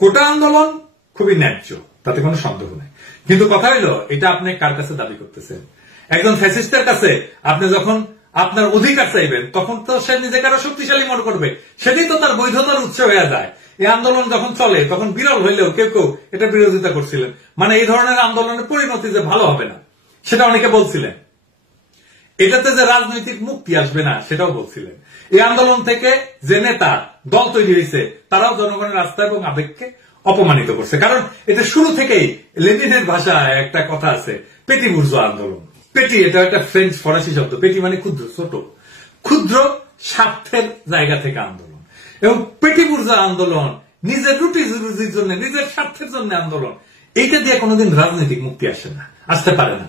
কোটা আন্দোলন খুবই ন্যায্য, তাতে কোনো সন্দেহ নেই। কিন্তু কথা হইল, এটা আপনি কার কাছে দাবি করতেছেন? একজন ফ্যাসিস্টের কাছে আপনি যখন আপনার অধিকার চাইবেন, তখন তো সে নিজেকে আরো শক্তিশালী মনে করবে, সেটাই তো তার বৈধতার উৎস হয়ে যায়। এই আন্দোলন যখন চলে তখন বিরল হইলেও কেউ কেউ এটা বিরোধিতা করছিলেন, মানে এই ধরনের আন্দোলনের পরিণতি যে ভালো হবে না সেটা অনেকে বলছিলেন। এটাতে যে রাজনৈতিক মুক্তি আসবে না সেটাও বলছিলেন। এই আন্দোলন থেকে যে নেতা দল তৈরি হয়েছে তারাও জনগণের আস্থা এবং আবেগকে অপমানিত করছে। কারণ এটা শুরু থেকেই লেনিনের ভাষায় একটা কথা আছে, পেটি বুর্জোয়া আন্দোলন। পেটি এটা একটা ফ্রেঞ্চ ফরাসি শব্দ। পেটি মানে ক্ষুদ্র, ছোট, ক্ষুদ্র স্বার্থের জায়গা থেকে আন্দোলন। এবং পেটি বুর্জোয়া আন্দোলন নিজের রুটি রুজির জন্য, নিজের স্বার্থের জন্য আন্দোলন। এইটা দিয়ে কোনোদিন রাজনৈতিক মুক্তি আসে না, আসতে পারে না।